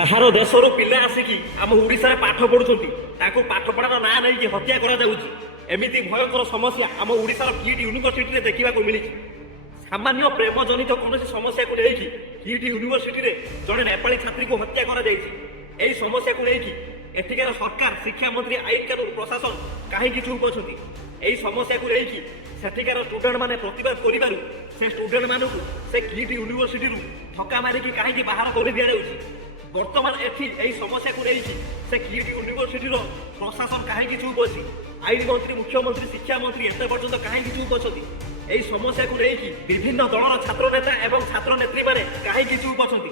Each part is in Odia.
ବାହାର ଦେଶରୁ ପିଲା ଆସିକି ଆମ ଓଡ଼ିଶାରେ ପାଠ ପଢୁଛନ୍ତି, ତାଙ୍କୁ ପାଠପଢ଼ାର ନାଁ ନେଇକି ହତ୍ୟା କରାଯାଉଛି। ଏମିତି ଭୟଙ୍କର ସମସ୍ୟା ଆମ ଓଡ଼ିଶାର କିଟ୍ ୟୁନିଭର୍ସିଟିରେ ଦେଖିବାକୁ ମିଳିଛି। ସାମାନ୍ୟ ପ୍ରେମ ଜନିତ କୌଣସି ସମସ୍ୟାକୁ ନେଇକି କିଟ୍ ୟୁନିଭର୍ସିଟିରେ ଜଣେ ନେପାଳୀ ଛାତ୍ରୀକୁ ହତ୍ୟା କରାଯାଇଛି। ଏହି ସମସ୍ୟାକୁ ନେଇକି ଏଠିକାର ସରକାର, ଶିକ୍ଷାମନ୍ତ୍ରୀ, ଆଇନ କାନୁନ ପ୍ରଶାସନ କାହିଁକି ଚୁପ୍ ଅଛନ୍ତି? ଏହି ସମସ୍ୟାକୁ ନେଇକି ସେଠିକାର ଷ୍ଟୁଡେଣ୍ଟ ମାନେ ପ୍ରତିବାଦ କରିବାରୁ ସେ ଷ୍ଟୁଡେଣ୍ଟ ମାନଙ୍କୁ ସେ କିଟ୍ ୟୁନିଭର୍ସିଟିରୁ ଧକ୍କା ମାରିକି କାହିଁକି ବାହାର କରି ଦିଆଯାଉଛି? ବର୍ତ୍ତମାନ ଏଠି ଏହି ସମସ୍ୟାକୁ ନେଇକି ସେ କିଟ୍ ୟୁନିଭର୍ସିଟିର ପ୍ରଶାସନ କାହିଁକି ଚୁପ୍ ଅଛି? ଆଇନ ମନ୍ତ୍ରୀ, ମୁଖ୍ୟମନ୍ତ୍ରୀ, ଶିକ୍ଷାମନ୍ତ୍ରୀ ଏତେ ପର୍ଯ୍ୟନ୍ତ କାହିଁକି ଚୁପ୍ ଅଛନ୍ତି? ଏହି ସମସ୍ୟାକୁ ନେଇକି ବିଭିନ୍ନ ଦଳର ଛାତ୍ର ନେତା ଏବଂ ଛାତ୍ର ନେତ୍ରୀମାନେ କାହିଁକି ଚୁପ୍ ଅଛନ୍ତି?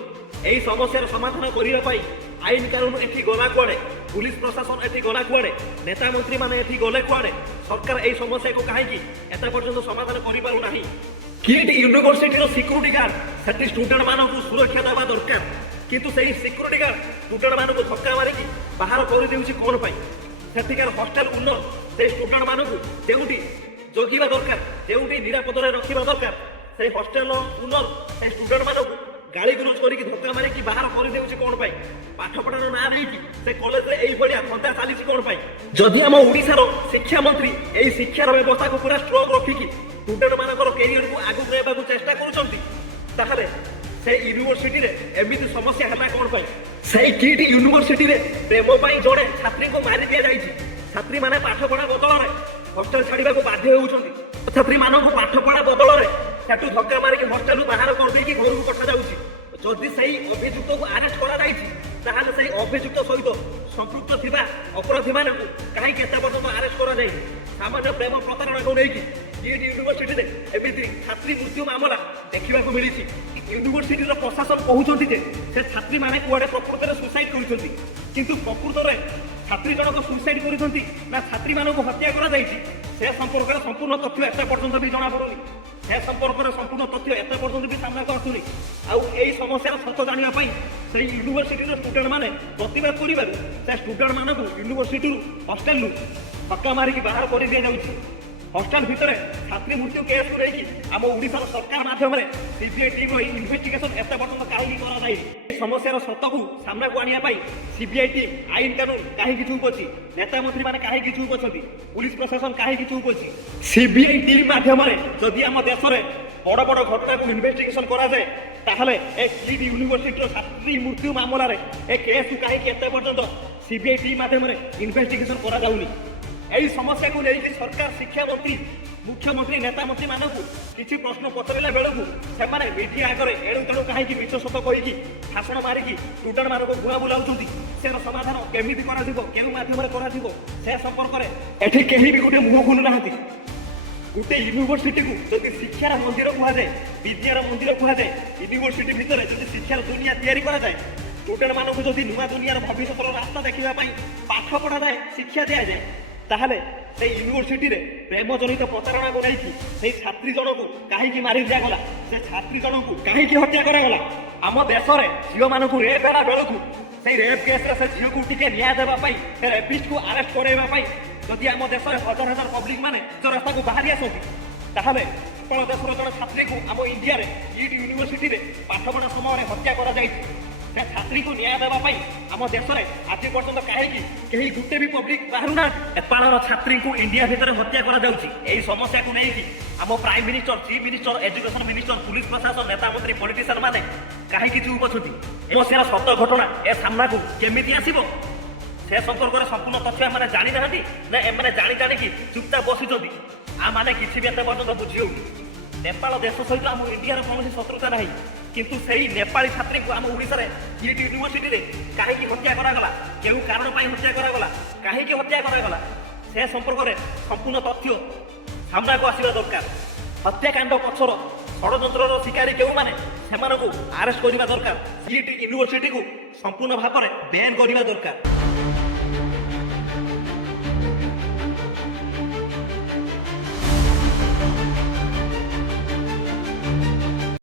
ଏହି ସମସ୍ୟାର ସମାଧାନ କରିବା ପାଇଁ ଆଇନ କାନୁନ ଏଠି ଗଲା କୁଆଡ଼େ? ପୁଲିସ ପ୍ରଶାସନ ଏଠି ଗଲା କୁଆଡ଼େ? ନେତା ମନ୍ତ୍ରୀମାନେ ଏଠି ଗଲେ କୁଆଡ଼େ? ସରକାର ଏହି ସମସ୍ୟାକୁ କାହିଁକି ଏତେ ପର୍ଯ୍ୟନ୍ତ ସମାଧାନ କରିପାରୁନାହିଁ? କିଟ୍ ୟୁନିଭର୍ସିଟିର ସିକ୍ୟୁରିଟି ଗାର୍ଡ ସେଠି ଷ୍ଟୁଡେଣ୍ଟ ମାନଙ୍କୁ ସୁରକ୍ଷା ଦେବା ଦରକାର, କିନ୍ତୁ ସେହି ସିକ୍ୟୁରିଟି ଗାର୍ଡ ଷ୍ଟୁଡେଣ୍ଟ ମାନଙ୍କୁ ଧକ୍କା ମାରିକି ବାହାର କରିଦେଉଛି କ'ଣ ପାଇଁ? ସେଠିକାର ହଷ୍ଟେଲ ଓନର ସେହି ଷ୍ଟୁଡେଣ୍ଟ ମାନଙ୍କୁ ଯେଉଁଠି ଜଗିବା ଦରକାର, ଯେଉଁଠି ନିରାପଦରେ ରଖିବା ଦରକାର, ସେହି ହଷ୍ଟେଲ ଓନର ସେହି ଷ୍ଟୁଡେଣ୍ଟ ମାନଙ୍କୁ ଗାଳି ଗୁଲଜ କରିକି ଧକ୍କା ମାରିକି ବାହାର କରିଦେଉଛି କ'ଣ ପାଇଁ? ପାଠପଢ଼ାର ନାଁ ନେଇକି ସେ କଲେଜରେ ଏଇଭଳିଆ ଧନ୍ଦା ଚାଲିଛି କ'ଣ ପାଇଁ? ଯଦି ଆମ ଓଡ଼ିଶାର ଶିକ୍ଷାମନ୍ତ୍ରୀ ଏହି ଶିକ୍ଷାର ବ୍ୟବସ୍ଥାକୁ ପୁରା ଷ୍ଟ୍ରଙ୍ଗ ରଖିକି ଷ୍ଟୁଡେଣ୍ଟ ମାନଙ୍କର କ୍ୟାରିୟରକୁ ଆଗକୁ ନେବାକୁ ଚେଷ୍ଟା କରୁଛନ୍ତି, ତାହେଲେ সেই ୟୁନିଭର୍ସିଟିରେ ଏମିତି ସମସ୍ୟା ହେଲା କ'ଣ ପାଇଁ? ସେଇ କିଟ୍ ୟୁନିଭର୍ସିଟିରେ ପ୍ରେମ ପାଇଁ ଜଣେ ଛାତ୍ରୀଙ୍କୁ ମାରି ଦିଆଯାଇଛି। ଛାତ୍ରୀମାନେ ପାଠପଢ଼ା ବଦଳରେ ହଷ୍ଟେଲ ଛାଡ଼ିବାକୁ ବାଧ୍ୟ ହେଉଛନ୍ତି। ଛାତ୍ରୀମାନଙ୍କୁ ପାଠପଢ଼ା ବଦଳରେ ସେଠୁ ଧକ୍କା ମାରିକି ହଷ୍ଟେଲରୁ ବାହାର କରିଦେଇକି ଘରକୁ ପଠାଯାଉଛି। ଯଦି ସେହି ଅଭିଯୁକ୍ତକୁ ଆରେଷ୍ଟ କରାଯାଇଛି, ତାହେଲେ ସେହି ଅଭିଯୁକ୍ତ ସହିତ ସମ୍ପୃକ୍ତ ଥିବା ଅପରାଧୀମାନଙ୍କୁ କାହିଁକି ଏତେ ପର୍ଯ୍ୟନ୍ତ ଆରେଷ୍ଟ କରାଯାଇନି? ସାମାନ୍ୟ ପ୍ରେମ ପ୍ରତାରଣାକୁ ନେଇକି କିଟ୍ ୟୁନିଭର୍ସିଟିରେ ଏମିତି ଛାତ୍ରୀ ମୃତ୍ୟୁ ମାମଲା ଦେଖିବାକୁ ମିଳିଛି। ୟୁନିଭର୍ସିଟିର ପ୍ରଶାସନ କହୁଛନ୍ତି ଯେ ସେ ଛାତ୍ରୀମାନେ କୁଆଡ଼େ ପ୍ରକୃତରେ ସୁସାଇଡ୍ କରିଛନ୍ତି, କିନ୍ତୁ ପ୍ରକୃତରେ ଛାତ୍ରୀ ଜଣକ ସୁସାଇଡ୍ କରିଛନ୍ତି ନା ଛାତ୍ରୀମାନଙ୍କୁ ହତ୍ୟା କରାଯାଇଛି ସେ ସମ୍ପର୍କରେ ସମ୍ପୂର୍ଣ୍ଣ ତଥ୍ୟ ଏତେ ପର୍ଯ୍ୟନ୍ତ ବି ଜଣାପଡ଼ୁନି। ସେ ସମ୍ପର୍କରେ ସମ୍ପୂର୍ଣ୍ଣ ତଥ୍ୟ ଏତେ ପର୍ଯ୍ୟନ୍ତ ବି ସାମ୍ନାକୁ ଆସୁନି। ଆଉ ଏହି ସମସ୍ୟାର ସତ ଜାଣିବା ପାଇଁ ସେହି ୟୁନିଭର୍ସିଟିର ଷ୍ଟୁଡେଣ୍ଟ ମାନେ ପ୍ରତିବାଦ କରିବାରୁ ସେ ଷ୍ଟୁଡେଣ୍ଟ ମାନଙ୍କୁ ୟୁନିଭର୍ସିଟିରୁ ହଷ୍ଟେଲରୁ ଧକ୍କା ମାରିକି ବାହାର କରି ଦିଆଯାଉଛି। ହଷ୍ଟେଲ ଭିତରେ ଛାତ୍ରୀ ମୃତ୍ୟୁ କେସ୍କୁ ନେଇକି ଆମ ଓଡ଼ିଶାର ସରକାର ମାଧ୍ୟମରେ ସିବିଆଇ ଟିମ୍ର ଇନଭେଷ୍ଟିଗେସନ ଏତେ ପର୍ଯ୍ୟନ୍ତ କାହିଁକି କରାଯାଇନି? ଏହି ସମସ୍ୟାର ସତକୁ ସାମ୍ନାକୁ ଆଣିବା ପାଇଁ ସିବିଆଇ ଟିମ୍, ଆଇନ କାନୁନ କାହିଁକି ଚୁପ୍ ଅଛି? ନେତା ମନ୍ତ୍ରୀମାନେ କାହିଁକି ଚୁପ୍ ଅଛନ୍ତି? ପୁଲିସ ପ୍ରଶାସନ କାହିଁକି ଚୁପ୍ ଅଛି? ସିବିଆଇ ଟିମ୍ ମାଧ୍ୟମରେ ଯଦି ଆମ ଦେଶରେ ବଡ଼ ବଡ଼ ଘଟଣାକୁ ଇନଭେଷ୍ଟିଗେସନ କରାଯାଏ, ତାହେଲେ ଏ କିଟ୍ ୟୁନିଭର୍ସିଟିର ଛାତ୍ରୀ ମୃତ୍ୟୁ ମାମଲାରେ ଏ କେସ୍କୁ କାହିଁକି ଏତେ ପର୍ଯ୍ୟନ୍ତ ସିବିଆଇ ଟିମ୍ ମାଧ୍ୟମରେ ଇନଭେଷ୍ଟିଗେସନ କରାଯାଉନି? ଏହି ସମସ୍ୟାକୁ ନେଇକି ସରକାର, ଶିକ୍ଷାମନ୍ତ୍ରୀ, ମୁଖ୍ୟମନ୍ତ୍ରୀ, ନେତା ମନ୍ତ୍ରୀମାନଙ୍କୁ କିଛି ପ୍ରଶ୍ନ ପଚାରିଲା ବେଳକୁ ସେମାନେ ମିଡିଆ ଆଗରେ ଏଣୁ ତେଣୁ କାହିଁକି ମିଛ ସତ କହିକି ଭାଷଣ ମାରିକି ଷ୍ଟୁଡେଣ୍ଟମାନଙ୍କୁ ଭୁଆ ବୁଲାଉଛନ୍ତି। ସେର ସମାଧାନ କେମିତି କରାଯିବ, କେଉଁ ମାଧ୍ୟମରେ କରାଯିବ, ସେ ସମ୍ପର୍କରେ ଏଠି କେହି ବି ଗୋଟେ ମୁହଁ ଖୋଲୁନାହାନ୍ତି। ଗୋଟେ ୟୁନିଭର୍ସିଟିକୁ ଯଦି ଶିକ୍ଷାର ମନ୍ଦିର କୁହାଯାଏ, ବିଦ୍ୟାର ମନ୍ଦିର କୁହାଯାଏ, ୟୁନିଭର୍ସିଟି ଭିତରେ ଯଦି ଶିକ୍ଷାର ଦୁନିଆ ତିଆରି କରାଯାଏ, ଷ୍ଟୁଡେଣ୍ଟ ମାନଙ୍କୁ ଯଦି ନୂଆ ଦୁନିଆର ଭବିଷ୍ୟତର ରାସ୍ତା ଦେଖିବା ପାଇଁ ପାଠ ପଢ଼ାଯାଏ, ଶିକ୍ଷା ଦିଆଯାଏ, ତାହେଲେ ସେଇ ୟୁନିଭର୍ସିଟିରେ ପ୍ରେମ ଜନିତ ପ୍ରତାରଣାକୁ ନେଇକି ସେଇ ଛାତ୍ରୀ ଜଣକୁ କାହିଁକି ମାରି ଦିଆଗଲା? ସେ ଛାତ୍ରୀ ଜଣକୁ କାହିଁକି ହତ୍ୟା କରାଗଲା? ଆମ ଦେଶରେ ଝିଅମାନଙ୍କୁ ରେପ୍ ହେଲା ବେଳକୁ ସେଇ ରେପ୍ କେସ୍ରେ ସେ ଝିଅକୁ ଟିକେ ନ୍ୟାୟ ଦେବା ପାଇଁ, ସେ ରେପିଷ୍ଟକୁ ଆରେଷ୍ଟ କରାଇବା ପାଇଁ ଯଦି ଆମ ଦେଶରେ ହଜାର ହଜାର ପବ୍ଲିକ ମାନେ ରାସ୍ତାକୁ ବାହାରି ଆସନ୍ତି, ତାହେଲେ ଆପଣ ଦେଶର ଜଣେ ଛାତ୍ରୀକୁ ଆମ ଇଣ୍ଡିଆରେ କିଟ୍ ୟୁନିଭର୍ସିଟିରେ ପାଠପଢ଼ା ସମୟରେ ହତ୍ୟା କରାଯାଇଛି। ସେ ଛାତ୍ରୀକୁ ନ୍ୟାୟ ଦେବା ପାଇଁ ଆମ ଦେଶରେ ଆଜି ପର୍ଯ୍ୟନ୍ତ କାହିଁକି କେହି ଗୋଟେ ବି ପବ୍ଲିକ ବାହାରୁନାହାନ୍ତି? ନେପାଳର ଛାତ୍ରୀଙ୍କୁ ଇଣ୍ଡିଆ ଭିତରେ ହତ୍ୟା କରାଯାଉଛି। ଏହି ସମସ୍ୟାକୁ ନେଇକି ଆମ prime minister, chief minister, education minister, police ପ୍ରଶାସନ, ନେତା ମନ୍ତ୍ରୀ, ପଲିଟିସିଆନ ମାନେ କାହିଁକି ଚୁପ୍ ଅଛନ୍ତି? ସମସ୍ୟାର ସତ ଘଟଣା ଏ ସାମ୍ନାକୁ କେମିତି ଆସିବ? ସେ ସମ୍ପର୍କରେ ସମ୍ପୂର୍ଣ୍ଣ ତଥ୍ୟ ଏମାନେ ଜାଣିନାହାନ୍ତି ନା ଏମାନେ ଜାଣିକି ଚୁପଚାପ ବସିଛନ୍ତି? ଆମମାନେ କିଛି ବି ଏତେ ପର୍ଯ୍ୟନ୍ତ ବୁଝି ହେଉନି। ନେପାଳ ଦେଶ ସହିତ ଆମ ଇଣ୍ଡିଆର କୌଣସି ଶତ୍ରୁତା ନାହିଁ, କିନ୍ତୁ ସେହି ନେପାଳୀ ଛାତ୍ରୀଙ୍କୁ ଆମ ଓଡ଼ିଶାରେ କିଟ୍ ୟୁନିଭର୍ସିଟିରେ କାହିଁକି ହତ୍ୟା କରାଗଲା? କେଉଁ କାରଣ ପାଇଁ ହତ୍ୟା କରାଗଲା? କାହିଁକି ହତ୍ୟା କରାଗଲା? ସେ ସମ୍ପର୍କରେ ସମ୍ପୂର୍ଣ୍ଣ ତଥ୍ୟ ସାମ୍ନାକୁ ଆସିବା ଦରକାର। ହତ୍ୟାକାଣ୍ଡ ପଛର ଷଡ଼ଯନ୍ତ୍ରର ଶିକାରୀ କେଉଁମାନେ, ସେମାନଙ୍କୁ ଆରେଷ୍ଟ କରିବା ଦରକାର। କିଟ୍ ୟୁନିଭର୍ସିଟିକୁ ସମ୍ପୂର୍ଣ୍ଣ ଭାବରେ ବ୍ୟାନ୍ କରିବା ଦରକାର।